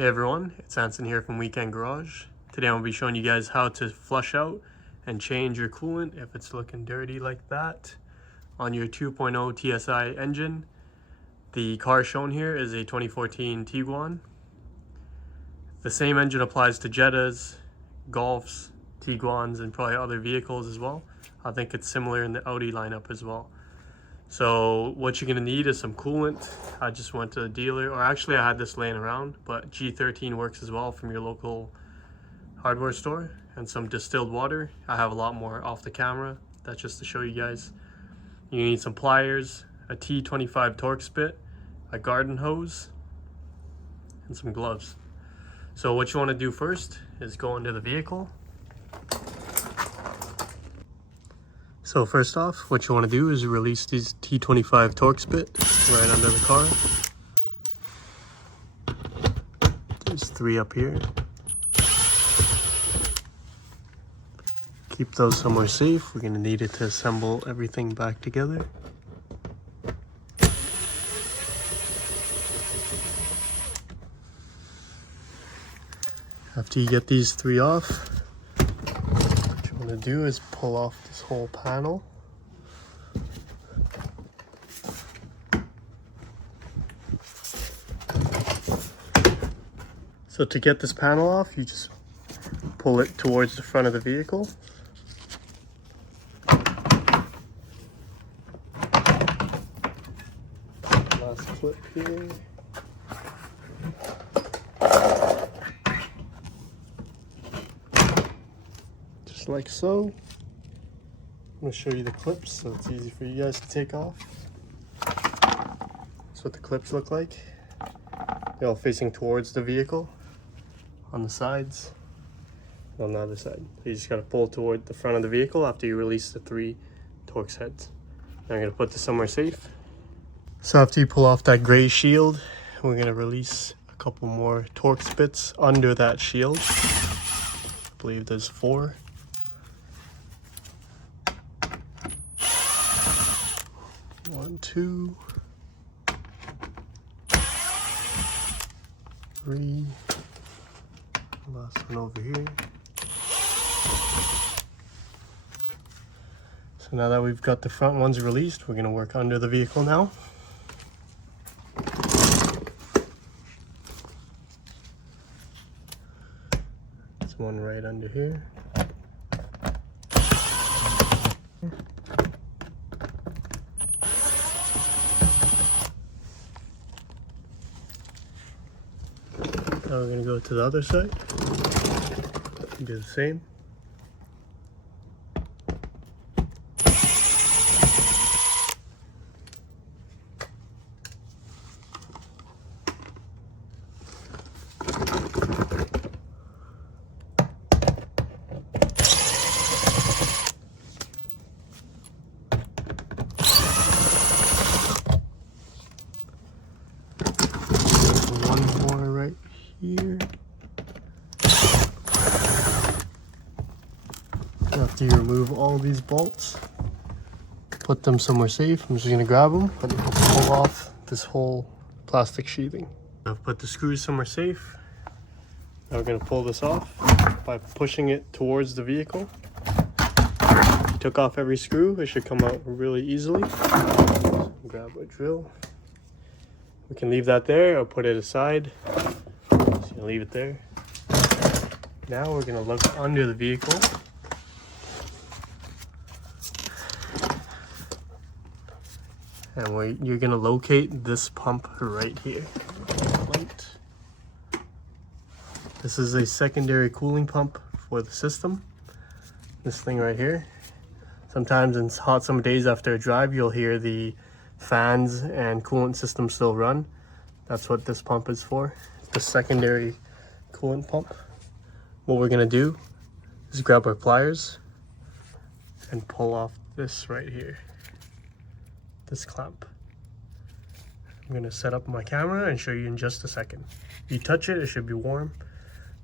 Hey everyone, it's Anson here from Weekend Garage. Today I'm going to be showing you guys how to flush out and change your coolant if it's looking dirty like that on your 2.0 TSI engine. The car shown here is a 2014 Tiguan. The same engine applies to Jettas, Golfs, Tiguans, and probably other vehicles as well. I think it's similar in the Audi lineup as well. So what you're gonna need is some coolant. I just went to the dealer, or actually I had this laying around, but G13 works as well from your local hardware store, and some distilled water. I have a lot more off the camera. That's just to show you guys. You need some pliers, a T25 Torx bit, a garden hose, and some gloves. So what you wanna do first is go into the vehicle. So first off, what you want to do is release these T25 Torx bit right under the car. There's 3 up here. Keep those somewhere safe. We're going to need it to assemble everything back together. After you get these 3 off, to do is pull off this whole panel. So to get this panel off, you just pull it towards the front of the vehicle. Last clip here. Just like so. I'm going to show you the clips so it's easy for you guys to take off. That's what the clips look like. They're all facing towards the vehicle on the sides and on the other side. So you just got to pull toward the front of the vehicle after you release the 3 Torx heads. Now I'm going to put this somewhere safe. So after you pull off that gray shield, we're going to release a couple more Torx bits under that shield. I believe there's 4. 1, 2, 3. Last one over here. So now that we've got the front ones released, we're going to work under the vehicle now. There's one right under here. Now we're going to go to the other side and do the same. Here. After you remove all these bolts, put them somewhere safe. I'm just going to grab them and pull off this whole plastic sheathing. I've put the screws somewhere safe. Now we're going to pull this off by pushing it towards the vehicle. Took off every screw. It should come out really easily. So grab a drill. We can leave that there or put it aside. So leave it there. Now we're going to look under the vehicle. And you're going to locate this pump right here. Right. This is a secondary cooling pump for the system. This thing right here. Sometimes in hot summer days after a drive, you'll hear the fans and coolant system still run. That's what this pump is for. The secondary coolant pump. What we're going to do is grab our pliers and pull off this right here, this clamp. I'm going to set up my camera and show you in just a second. If you touch it, it should be warm.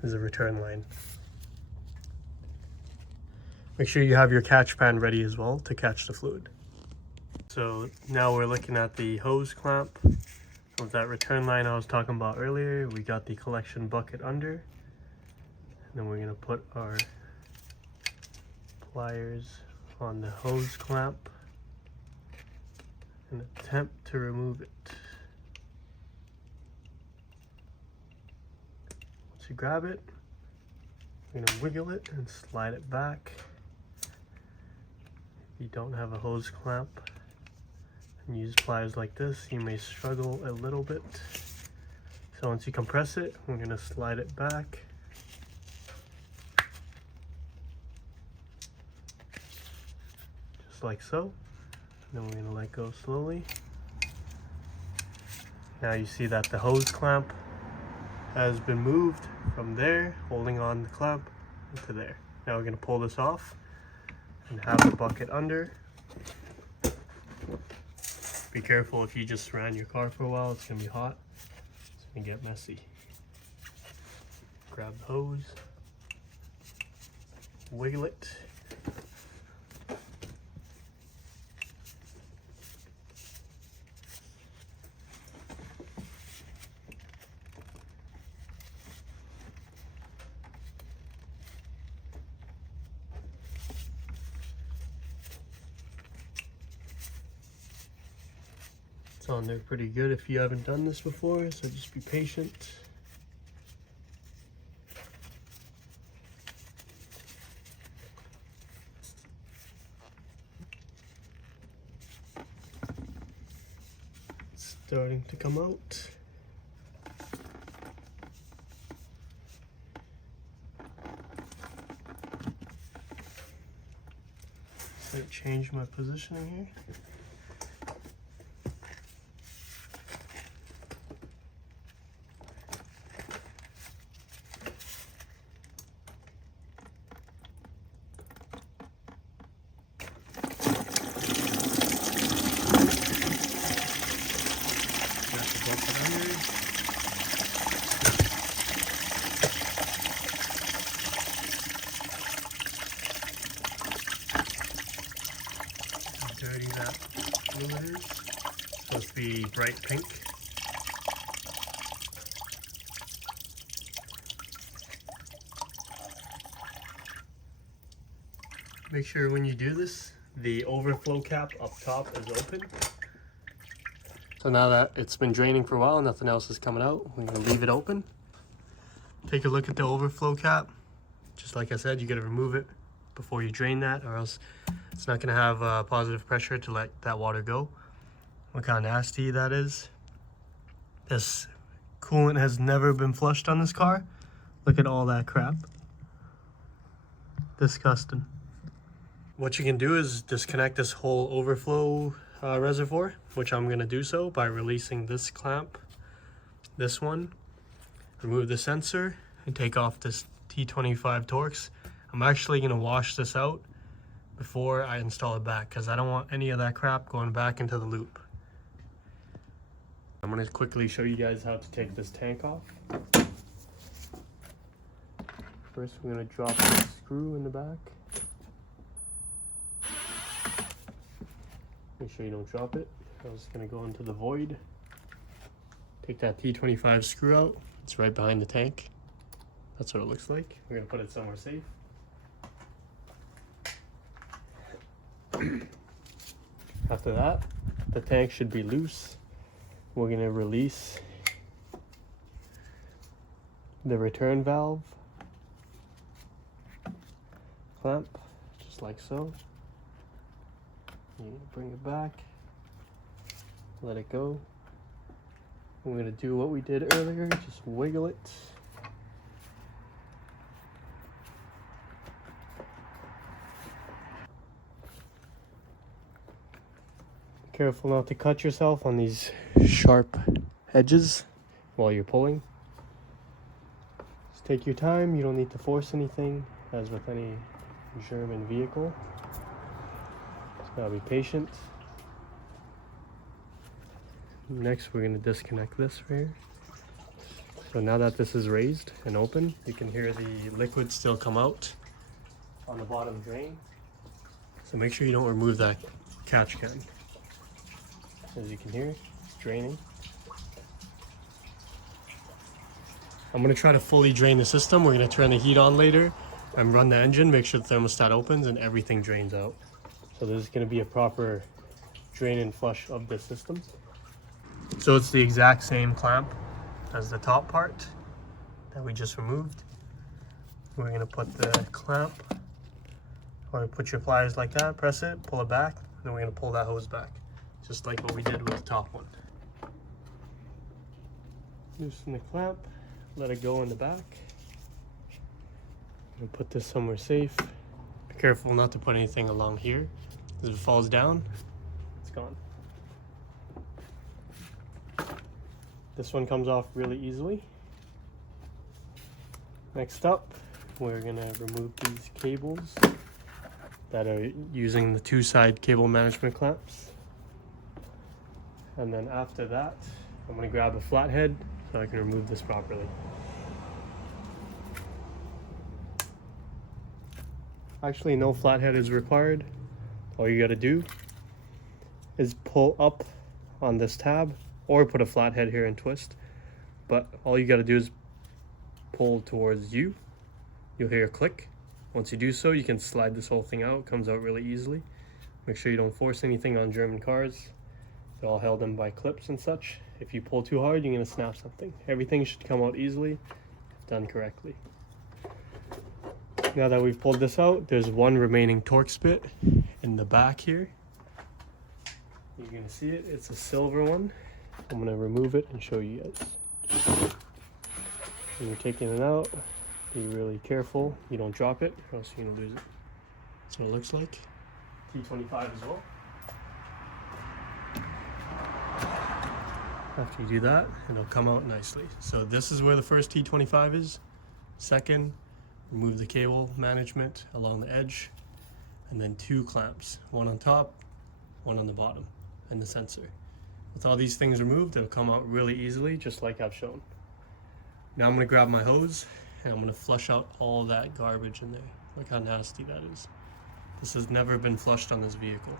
There's a return line. Make sure you have your catch pan ready as well to catch the fluid. So now we're looking at the hose clamp With that return line I was talking about earlier, we got the collection bucket under. And then we're gonna put our pliers on the hose clamp and attempt to remove it. Once you grab it, we're gonna wiggle it and slide it back. If you don't have a hose clamp and use pliers like this, you may struggle a little bit. So once you compress it, we're gonna slide it back. Just like so. And then we're gonna let go slowly. Now you see that the hose clamp has been moved from there, holding on the clamp, into there. Now we're gonna pull this off and have the bucket under. Be careful if you just ran your car for a while, it's gonna be hot. It's gonna get messy. Grab the hose, wiggle it. It's on there pretty good if you haven't done this before, so just be patient. It's starting to come out. So change my positioning here. Dirty that fluid is. It's supposed to be bright pink. Make sure when you do this, the overflow cap up top is open. So now that it's been draining for a while, nothing else is coming out, we're gonna leave it open. Take a look at the overflow cap. Just like I said, you gotta remove it before you drain that, or else it's not going to have positive pressure to let that water go. Look how nasty that is. This coolant has never been flushed on this car. Look at all that crap. Disgusting. What you can do is disconnect this whole overflow reservoir, which I'm going to do so by releasing this clamp, this one, remove the sensor, and take off this T25 Torx. I'm actually going to wash this out before I install it back because I don't want any of that crap going back into the loop. I'm going to quickly show you guys how to take this tank off. First we're going to drop the screw in the back. Make sure you don't drop it. I was going to go into the void. Take that T25 screw out. It's right behind the tank. That's what it looks like. We're going to put it somewhere safe. After that, the tank should be loose. We're going to release the return valve clamp, just like so. You bring it back, let it go. We're going to do what we did earlier, just wiggle it. Careful not to cut yourself on these sharp edges while you're pulling. Just take your time, you don't need to force anything, as with any German vehicle. Just gotta be patient. Next we're going to disconnect this right here. So now that this is raised and open, you can hear the liquid still come out on the bottom drain. So make sure you don't remove that catch can. As you can hear, it's draining. I'm gonna try to fully drain the system. We're gonna turn the heat on later and run the engine, make sure the thermostat opens and everything drains out. So there's gonna be a proper drain and flush of the system. So it's the exact same clamp as the top part that we just removed. We're gonna put the clamp, or put your pliers like that, press it, pull it back, and then we're gonna pull that hose back, just like what we did with the top one. Loosen the clamp, let it go in the back. I'm gonna put this somewhere safe. Be careful not to put anything along here, because if it falls down, it's gone. This one comes off really easily. Next up, we're gonna remove these cables that are using the two-side cable management clamps. And then after that, I'm gonna grab a flathead so I can remove this properly. Actually, no flathead is required. All you gotta do is pull up on this tab, or put a flathead here and twist. But all you gotta do is pull towards you. You'll hear a click. Once you do so, you can slide this whole thing out. It comes out really easily. Make sure you don't force anything on German cars. They're all held in by clips and such. If you pull too hard, you're gonna snap something. Everything should come out easily if done correctly. Now that we've pulled this out, there's one remaining torque spit in the back here. You're gonna see it, it's a silver one. I'm gonna remove it and show you guys. When you're taking it out, be really careful you don't drop it, or else you're gonna lose it. That's what it looks like. T25 as well. After you do that, it'll come out nicely. So this is where the first T25 is. Second, remove the cable management along the edge, and then two clamps, one on top, one on the bottom, and the sensor. With all these things removed, it'll come out really easily, just like I've shown. Now I'm gonna grab my hose and I'm gonna flush out all that garbage in there. Look how nasty that is. This has never been flushed on this vehicle.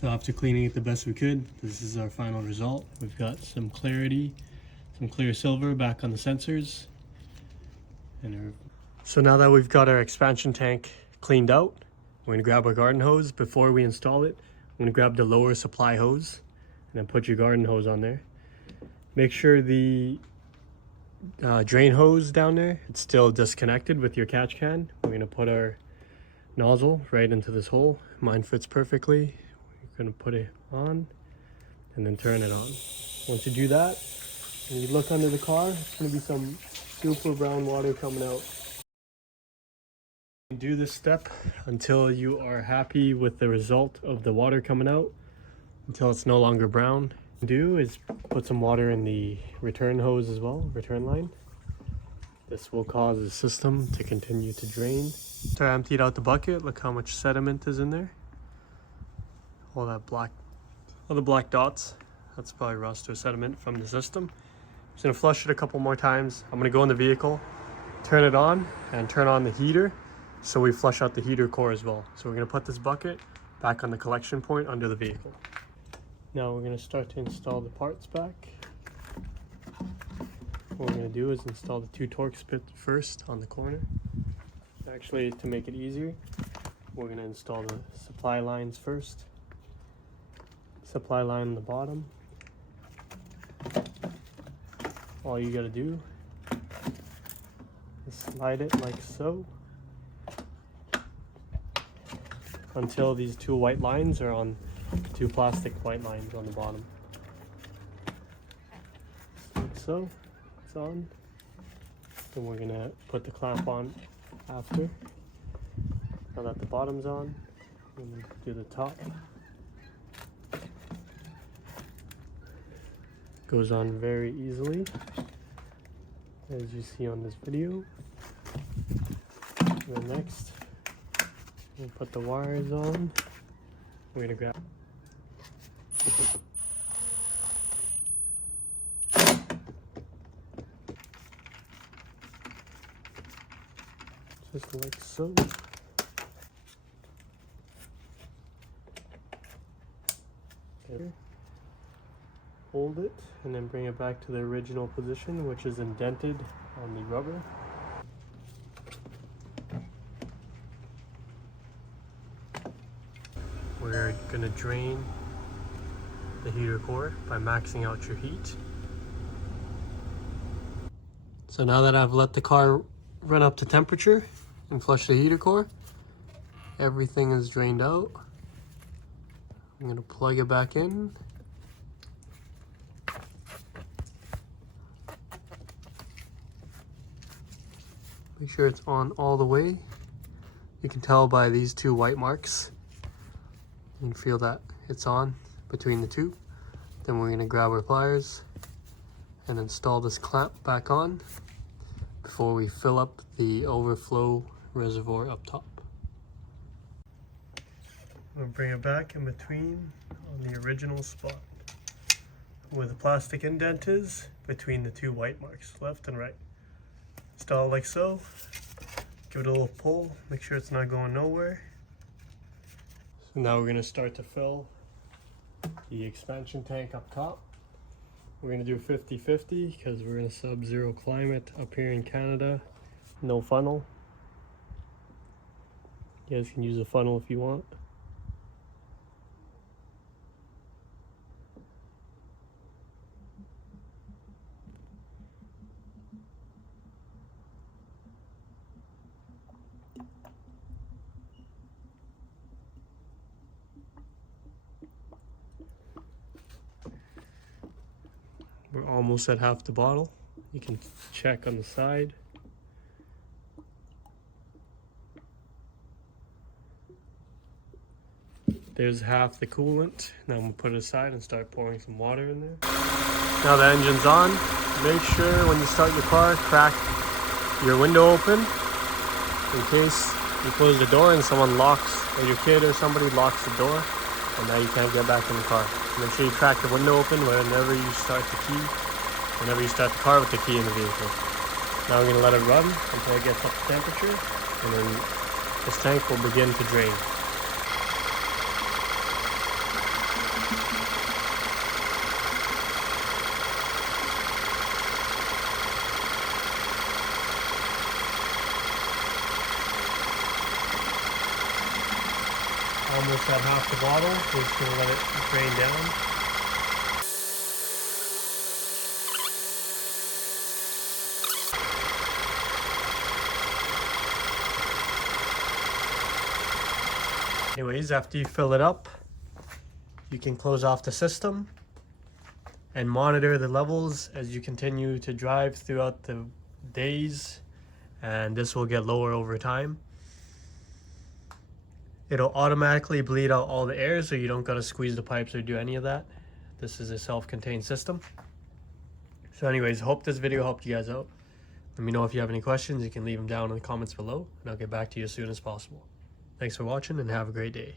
So after cleaning it the best we could, this is our final result. We've got some clarity, some clear silver back on the sensors. So now that we've got our expansion tank cleaned out, we're gonna grab our garden hose. Before we install it, I'm gonna grab the lower supply hose and then put your garden hose on there. Make sure the drain hose down there, it's still disconnected with your catch can. We're gonna put our nozzle right into this hole. Mine fits perfectly. We're gonna put it on and then turn it on. Once you do that, and you look under the car, it's gonna be some super brown water coming out. Do this step until you are happy with the result of the water coming out, until it's no longer brown. What you do is put some water in the return hose as well, return line. This will cause the system to continue to drain. So I emptied out the bucket. Look how much sediment is in there. All that black, all the black dots. That's probably rust or sediment from the system. I'm just gonna flush it a couple more times. I'm gonna go in the vehicle, turn it on, and turn on the heater, so we flush out the heater core as well. So we're gonna put this bucket back on the collection point under the vehicle. Now we're gonna start to install the parts back. What we're gonna do is install the two torque spits first on the corner. Actually, to make it easier, we're gonna install the supply lines first. Supply line on the bottom. All you gotta do is slide it like so until these two white lines are on, two plastic white lines on the bottom. Like so, it's on. Then we're gonna put the clamp on after. Now that the bottom's on, we're gonna do the top. Goes on very easily, as you see on this video. And then next, we'll put the wires on. We're gonna grab just like so. There. Hold hold it and then bring it back to the original position, which is indented on the rubber. We're going to drain the heater core by maxing out your heat. So now that I've let the car run up to temperature and flush the heater core, everything is drained out. I'm going to plug it back in. Make sure it's on all the way. You can tell by these two white marks. You can feel that it's on between the two. Then we're going to grab our pliers and install this clamp back on before we fill up the overflow reservoir up top. I'm going to bring it back in between on the original spot where the plastic indent is between the two white marks, left and right. Install it like so. Give it a little pull, make sure it's not going nowhere. So now we're going to start to fill the expansion tank up top. We're going to do 50-50 because we're in a sub-zero climate up here in Canada. No funnel. You guys can use a funnel if you want. We're almost at half the bottle. You can check on the side. There's half the coolant. Now I'm gonna put it aside and start pouring some water in there. Now the engine's on. Make sure when you start your car, crack your window open in case you close the door and someone locks, or your kid or somebody locks the door, and now you can't get back in the car. Make sure you crack the window open whenever you start the car with the key in the vehicle. Now we're going to let it run until it gets up to temperature, and then this tank will begin to drain. Almost at half the bottle, we're just going to let it drain down. Anyways, after you fill it up, you can close off the system and monitor the levels as you continue to drive throughout the days, and this will get lower over time. It'll automatically bleed out all the air, so you don't gotta squeeze the pipes or do any of that. This is a self-contained system. So anyways, hope this video helped you guys out. Let me know if you have any questions. You can leave them down in the comments below, and I'll get back to you as soon as possible. Thanks for watching and have a great day.